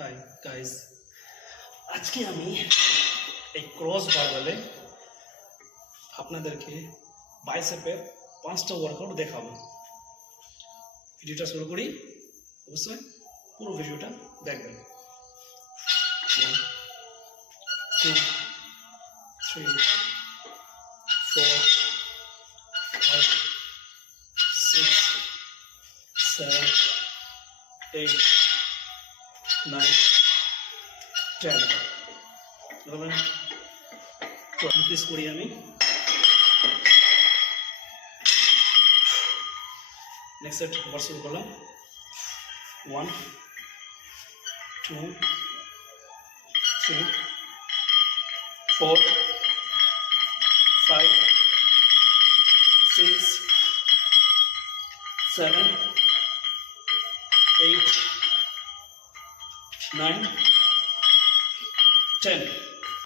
Hi guys, আজকে আমি এই ক্রস বারবেলে আপনাদেরকে বাইসেপের 5টা ওয়ার্কআউট দেখাবো। ভিডিওটা শুরু করি, অবশ্যই পুরো ভিডিওটা দেখবেন। 1 2 3 4 5 6 7 8 9 10 11 12 করি আমি। নেক্সট সেট আবার শুরু করলাম। 1 2 3 4 5 6 7 8 9 10